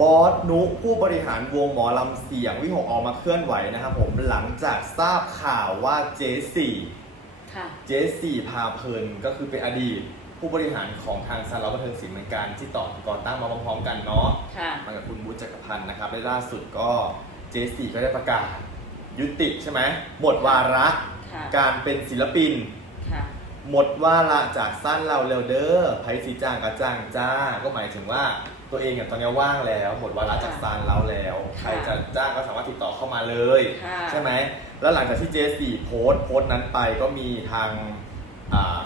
บอสนุผู้บริหารวงหมอลำเสียงวิหกออกมาเคลื่อนไหวนะครับผมหลังจากทราบข่าวว่าเจสี่ค่ะ เจสี่พาเพลินก็คือเป็นอดีต ผู้บริหารของทางสารบันเทิงศิลป์เหมือนกันที่ต่อก่อตั้งมาพร้อมๆกันเนาะค่ะ มากับคุณบุ๊ชจักรพันธ์นะครับและล่าสุดก็เจสี่ก็ได้ประกาศ ยุติใช่ไหมหมดวาระค่ะ การเป็นศิลปิน ค่ะ หมดวาระจากสั้นเราเร็วเด้อไพสีจ้างกับจ้างจ้า ก็หมายถึงว่า ตัวเองเนี่ยตอนนี้ว่างแล้วหมดวาระจากสั้นเราแล้ว ใครจะจ้างก็สามารถติดต่อเข้ามาเลยค่ะใช่ไหมแล้วหลังจากที่เจสี่โพสต์โพสต์นั้นไปก็มีทางอ่า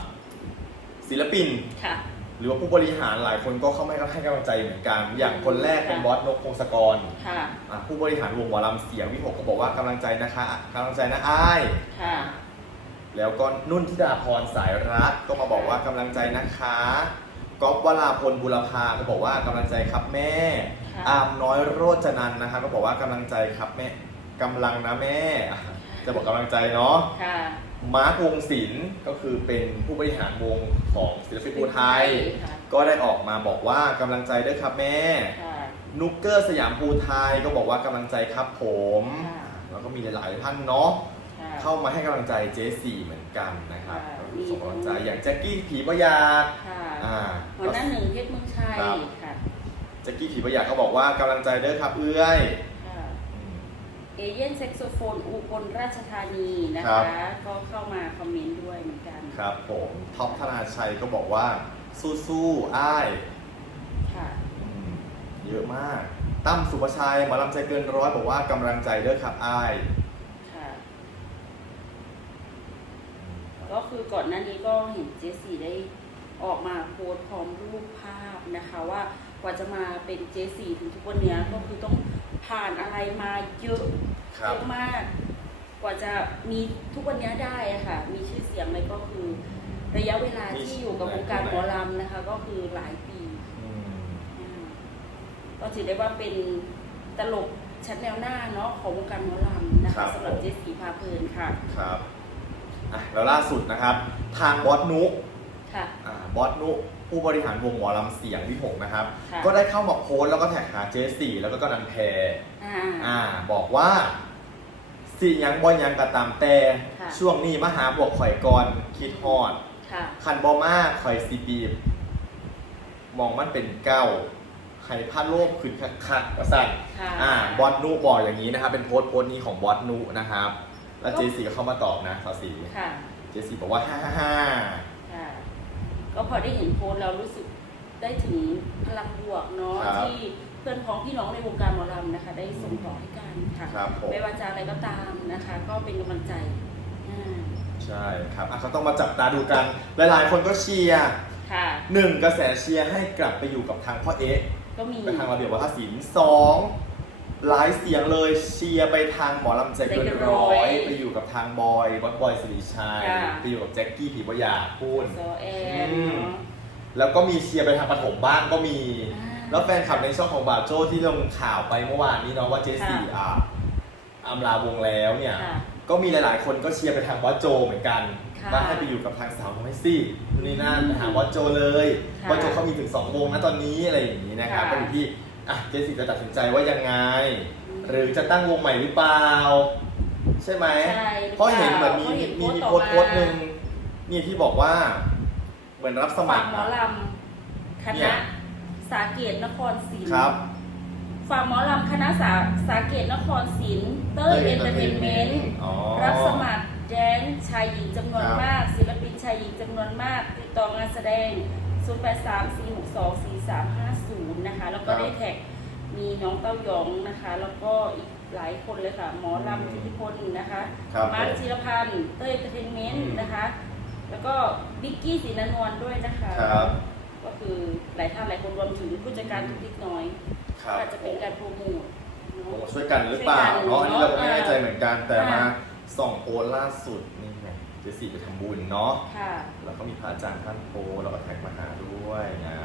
ศิลปินค่ะหรือว่าผู้บริหารหลายคนก็เข้ามาให้กำลังใจเหมือนกัน อย่างคนแรกเป็นค่ะบอสนกพงศกรค่ะอะผู้บริหารวงหมอลำเสียงวิหกก็บอกว่ากำลังใจนะคะกำลังใจนะอ้ายค่ะแล้วก็นุ่นธิดาพรสายรักก็มาบอกว่ากำลังใจนะคะ ก๊อฟวราพลบุรพาก็บอกว่ากำลังใจครับแม่ ค่ะ อามน้อยโรจนันท์นะคะก็บอกว่ากำลังใจครับแม่กำลังนะแม่อะจะบอกกำลังใจเนาะ ค่ะ มาร์ควงศิลป์ก็คือเป็นผู้บริหารวงของศิลปินภูไทย ค่ะ ก็ได้ออกมาบอกว่ากำลังใจด้วยครับแม่ ค่ะ นุกเกอร์สยามภูไทยก็บอกว่ากำลังใจครับผม ค่ะ แล้วก็มีหลาย ๆ ท่านเนาะค่ะ เข้ามาให้กำลังใจเจสี่เหมือนกันนะครับค่ะ ก็ส่งกำลังใจอย่างแจ็คกี้ผีประยาค่ะ อ่า หัวหน้าหนึ่งเพชรเมืองชัยครับ ค่ะแจ็คกี้ผีประยาก็บอกว่ากำลังใจเด้อครับ เอื้อย ค่ะอืมเอเย่นเซ็กโซโฟนอุบลราชธานีนะครัคะ บ ก็เข้ามาคอมเมนต์ด้วยเหมือนกันครับผมท็อปธนาชัยก็บอกว่า สู้ๆอ้ายค่ะอืมเยอะมาก ตั้มสุภชัยหมอลำใจเกินร้อยบอกว่ากำลังใจเด้อครับอ้ายค่ะ ก็คือก่อนหน้านี้ก็เห็นเจสซี่ได้ ออกมาโพสต์พร้อมรูปภาพนะคะว่ากว่าจะมาเป็นเจสซี่ถึงทุกวันเนี้ยก็คือต้องผ่านอะไรมาเยอะครัเยบอะมาก กว่าจะมีทุกวันนี้ได้อะค่ะ มีชื่อเสียงเลยก็คือ ระยะเวลาที่อยู่กับวงการหมอลำนะคะ ก็คือหลายปี อืม อืมก็ถือได้ว่าเป็นตลกชั้นแนวหน้าเนาะของวงการหมอลำนะคะสำหรับเจสซี่พาเพลินค่ะ ครับอะแล้วล่าสุดนะครับ ทางบอสนุ ค่ะอ่าบอสนุผู้บริหารวงหมอลำเสียงวิหกนะครับ ค่ะ ก็ได้เข้ามาโพสต์แล้วก็แท็กหาเจสี่แล้วก็กำนันแพร อ่า อ่าบอกว่าสิหยังบอยังกระตามแต่ค่ะ ช่วงนี้มาหาบวกข่อยก่อนคิดฮอด ค่ะ คันบอมาข่อยซีบีบ มองมันเป็นเก้าไข่ผ้าโลกขึ้นคักๆว่าสั่นค่ะ อ่า บอสนุบอกอย่างนี้นะครับ เป็นโพสต์โพสต์นี้ของบอสนุนะครับ แล้วเจสี่ก็เข้ามาตอบนะสาวสีค่ะ เจสี่บอกว่าฮ่าฮ่าฮ่าค่ะก็พ อได้เห็นโพสต์เรารู้สึกได้ถึงพลังบวกเนาะครับที่เพื่อนพ้องพี่น้องในวงการหมอลำนะคะ ได้ส่งต่อให้กันค่ะครับผม ไม่ว่าจะอะไรก็ตามนะคะ ก็เป็นกำลังใจอ่าใช่ครับอะเขาต้องมาจับตาดูกัน หลายๆ คนก็เชียร์ค่ะ หนึ่งกระแสเชียร์ให้กลับไปอยู่กับทางพ่อเอ๊ะก็มีไปทางระเบียบวัฒนศิลป์สอง หลายเสียงเลยเชียร์ไปทางหมอลำใจเกินร้อยไปอยู่กับทางบอยบอสบอยสิริชัยไปอยู่กับแจ็คกี้ผีปยาพูนโซแอนอืมเนาะแล้วก็มีเชียร์ไปทางปฐมบ้างก็มีอ่าแล้วแฟนคลับในช่องของบาโจที่ลงข่าวไปเมื่อวานนี้เนาะว่าเจสี่ค่ะอะอำลาวงแล้วเนี่ย ค่ะ ก็มีหลาย ๆ คนก็เชียร์ไปทางบอสโจเหมือนกันค่ะว่าให้ไปอยู่กับทางสาวน้อยสินู่นนี่นั่นไปหาบอสโจเลยค่ะบอสโจเขามีถึงสองวงนะตอนนี้อะไรอย่างนี้นะครับค่ะ ก็อยู่ที่ อะเจสซี่จะตัดสินใจว่ายังไงอืมหรือจะตั้งวงใหม่หรือเปล่า ใช่ไหมใช่เพราะเห็นเหมือนมีเพราะเห็นมีมีโพโพสสต์ต์ต่อมาโพสต์หนึ่งนี่ที่บอกว่า เหมือนรับสมัฝั่คงรหมอลำคเนี่ณะย สาเกตนครศรีครับ ฝั่งหมอลำคณะสาสาเกตนครศรีเต้ยเอนเตอร์เทนเมนต์อ๋อรับสมัครแดนซ์ชายหญิงจำนวนครับ มาก ศิลปินชายหญิงจำนวนมาก ติดต่องานแสดง 0834624350 นะคะ แล้วก็ได้แท็กมีน้องเต้ายองนะคะ แล้วก็อีกหลายคนเลยค่ะ หมอลำทิติพลนะคะครับมาร์คผมจิรพันธ์เต้ยเอนเตอร์เทนเมนต์นะคะ แล้วก็บิ๊กกี้ศรีนนวลด้วยนะคะ ครับ ก็คือหลายท่านหลายคนรวมถึงผู้จัดการทุกทิกน้อยครับอาจจะเป็นการโปรโมทโอ้เนาะ ช่วยกันหรือเปล่าเนาะอันนี้เราก็ไม่แน่ใจเหมือนกันแต่มาค่ะส่องโพสต์ล่าสุดนี่ไง เจสซี่ไปทำบุญเนาะค่ะ แล้วก็มีพระอาจารย์ท่านโพสต์แล้วก็แท็กมาหาด้วยนะ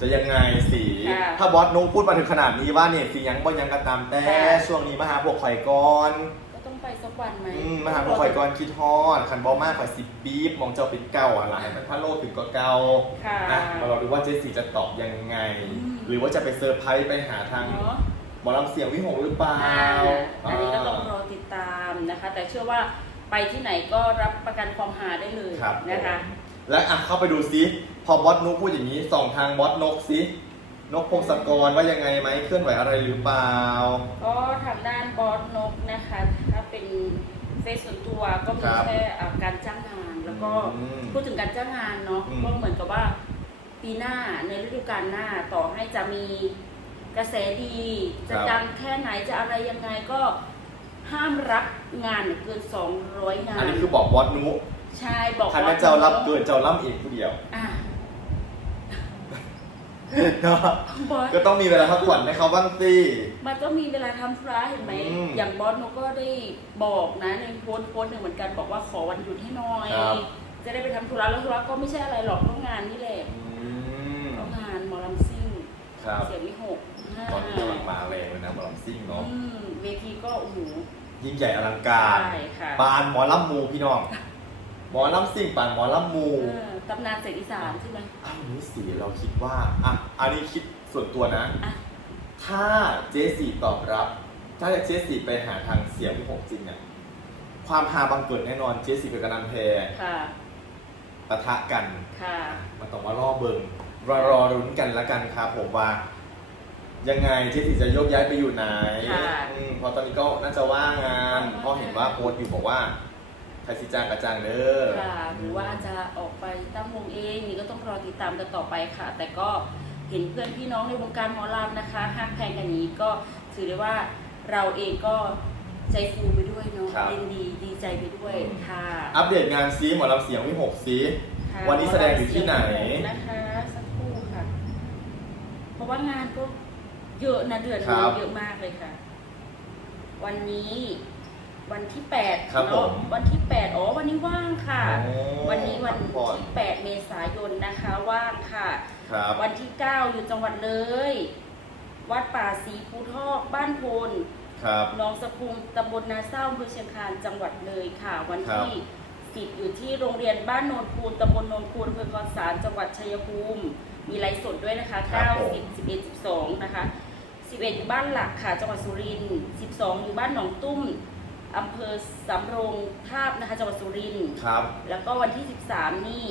จะยังไงสี ค่ะถ้าบอสนุพูดมาถึงขนาดนี้ว่าเนี่ยสียังบ่ยังกระตามแต่ค่ะ ช่วงนี้มาหาพวกข่อยก่อนก็ต้องไปสักวันไหมอืมมาหาพวกข่อยก่อนคิดฮอดคันบอมากข่อยสิบีบมองเจ้าเป็นเก่าอะไรมันพระโลดถึงก็เก่า ค่ะ อะมาเราดูว่าเจสซี่จะตอบยังไง อืม หรือว่าจะไปเซอร์ไพรส์ไปหาทางเนาะหมอลำเสียงวิหกหรือเปล่าอ่าอันนี้ก็ต้องรอติดตามนะคะ แต่เชื่อว่า ไปที่ไหนก็รับประกันความหาได้เลยครับ นะคะ และอะเข้าไปดูซิพอบอสนุกพูดอย่างนี้ส่องทางบอสนกซินกพงศกรว่ายังไงไหมเคลื่อนไหวอะไรหรือเปล่า ก็ทางด้านบอสนกนะคะ ถ้าเป็นเฟซส่วนตัวก็มีครับแค่อ่าการจ้างงาน แล้วก็อืมพูดถึงการจ้างงานเนาะอืม ก็เหมือนกับว่าปีหน้าในฤดูกาลหน้าต่อให้จะมีกระแสดี จะดังแค่ไหนจะอะไรยังไงก็ ห้ามรับงานเกิน 200 งาน อันนี้คือบอกบอสนุกใช่บอกคันว่าเจ้ารับเกินเจ้าล่ำเองผู้เดียวอะเนาะบอสก็ต้องมีเวลาพักผ่อนให้เขาบ้างสิ มันก็มีเวลาทำธุระเห็นไหม อืมอย่างบอสโนก็ได้บอกนะในโพสต์โพสต์หนึ่งเหมือนกันบอกว่าขอวันหยุดให้หน่อย ครับ จะได้ไปทำธุระแล้วธุระก็ไม่ใช่อะไรหรอกก็งานนี่แหละอืมก็งานหมอลำซิ่งครับ เสียงวิหกห้า ตอนนี้กำลังมาแรงเลยนะหมอลำซิ่งเนาะอืมเวทีก็โอ้โห ยิ่งใหญ่อลังการใช่ค่ะ ปานหมอลำมูพี่น้อง หมอลำซิ่งปานหมอลำมู เออตำนานเสียงอีสานใช่ไหมอันนี้สีเราคิดว่าอะอันนี้คิดส่วนตัวนะ อะถ้าเจสี่ตอบรับ ถ้าเจสี่ไปหาทางเสียงพี่หกจริงเนี่ยความฮาบังเกิดแน่นอนเจสี่กับกระนันแพรค่ะปะทะกัน ค่ะ มันต้องมารอเบิงรอรอรุ้นกันละกันครับผมว่า ยังไงเจสี่จะโยกย้ายไปอยู่ไหนค่ะอืมเพราะตอนนี้ก็น่าจะว่างงานเพราะเห็นว่าโพสต์อยู่บอกว่าไทยสิจ้างกระจางเด้อค่ะหรือว่าจะออกไปตั้งวงเองนี่ก็ต้องรอติดตามกันต่อไปค่ะ แต่ก็เห็นเพื่อนพี่น้องในวงการหมอลำนะคะฮักแพงกันนี้ก็ถือได้ว่าเราเองก็ใจฟูไปด้วยเนาะครับยินดีดีใจไปด้วยค่ะอัปเดตงานซีหมอลำเสียงพี่หกซี ค่ะวันนี้แสดงอยู่ที่ไหน นะคะสักครู่ค่ะ เพราะว่างานก็ เยอะนะเดือนครันี้บเยอะมากเลยค่ะ วันนี้ วันที่แปดครับผเนาะมวันที่แปดอ๋อวันนี้ว่างค่ะ โอ้วันนี้วันพักผ่อน ที่8เมษายนนะคะ ว่างค่ะ ครับ วันที่9อยู่จังหวัดเลย วัดป่าศรีภูทอกบ้านโพน ครับ หนองสะพุงตำบลนาเศร้าอำเภอเชียงคานจังหวัดเลยค่ะ วันที่10อยู่ที่โรงเรียนบ้านโนนคูนตำบลโนนคูนอำเภอคอนสารจังหวัดชัยภูมิ มีไลฟ์สดด้วยนะคะครับผม9 10 11 12 นะคะ 11 อยู่บ้านหลักค่ะ จังหวัดสุรินทร์12 อยู่บ้านหนองตุ้มอำเภอสำโรงทาบนะคะ จังหวัดสุรินทร์ครับ แล้วก็วันที่ 13 นี่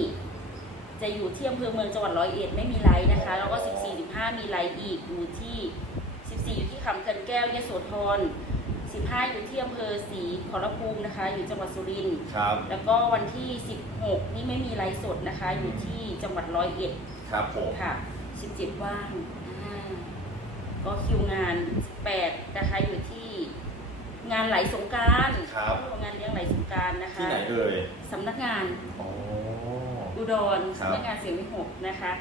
จะอยู่ที่อำเภอเมืองจังหวัดร้อยเอ็ดไม่มีไลท์นะคะ แล้วก็ 14 15 มีไลท์อีกอยู่ที่ 14 อยู่ที่คำเคินแก้วยโสธร15 อยู่ที่อำเภอศรีขอรภูมินะคะ อยู่จังหวัดสุรินทร์ครับ แล้วก็วันที่ 16 นี่ไม่มีไลฟ์สดนะคะ อยู่ที่จังหวัดร้อยเอ็ดครับผมค่ะ 17 ว่างอ่า ก็คิวงาน 18 นะคะอยู่ที่งานไหลสงกรารครับ งานเลี้ยงไหลสงกรารนะคะ ที่ไหนเอ่ยสำนักงานอ๋อ อุดรครับสำนักงานเสียงวิหกนะคะ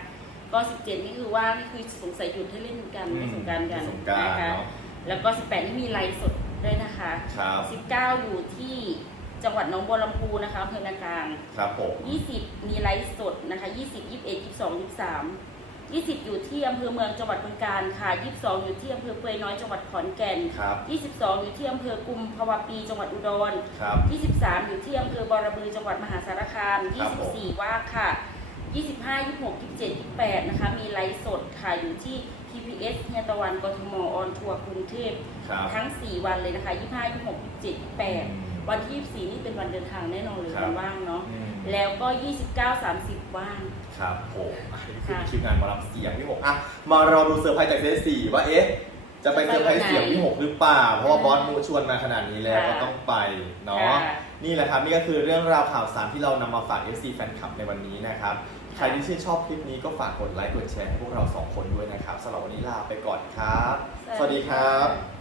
ก็17นี่คือว่างนี่คือสงสัยหยุดให้เล่นกันอืมในสงกรารกันสงกรานต์นะคะเนอะ แล้วก็18นี่มีไลฟ์สดด้วยนะคะ ครับ 19 อยู่ที่จังหวัดหนองบัวลำพูนะคะอำเภอนากลาง ครับผม 20 มีไลฟ์สดนะคะ 20 21 22 23 20 อยู่ที่อำเภอเมืองจังหวัดบึงกาฬค่ะ 22 อยู่ที่อำเภอเปือยน้อยจังหวัดขอนแก่น ครับ 22 อยู่ที่อำเภอกุมภาวะปีจังหวัดอุดร ครับ 23 อยู่ที่อำเภอบอระบือจังหวัดมหาสารคาม ครับผม 24 ว่างค่ะ 25 26 27 28 นะคะ มีไลฟ์สดค่ะ อยู่ที่ TPS เฮียตะวันกทมออนทัวร์กรุงเทพ ครับ ทั้ง 4 วันเลยนะคะ 25 26 27 28วันที่ 24 นี่เป็นวันเดินทางแน่นอนเลยครับ วันว่างเนาะ อืม แล้วก็ 29 30 ว่าง ครับผมอันนี้คือค่ะคิวงานหมอลำเสียงพี่หกอะมารอดูเซอร์ไพรส์จากเซสสี่ว่าเอ๊ะจะไปเซอร์ไพรส์เสียงพี่หกหรือเปล่า เพราะว่าบอสมูชวนมาขนาดนี้แล้วค่ะก็ต้องไปเนาะค่ะนี่แหละครับนี่ก็คือเรื่องราวข่าวสารที่เรานำมาฝาก FC แฟนคลับในวันนี้นะครับใครที่ชื่นชอบคลิปนี้ก็ฝากกดไลค์กดแชร์ให้พวกเราสองคนด้วยนะครับสำหรับวันนี้ลาไปก่อนครับ สวัสดีครับ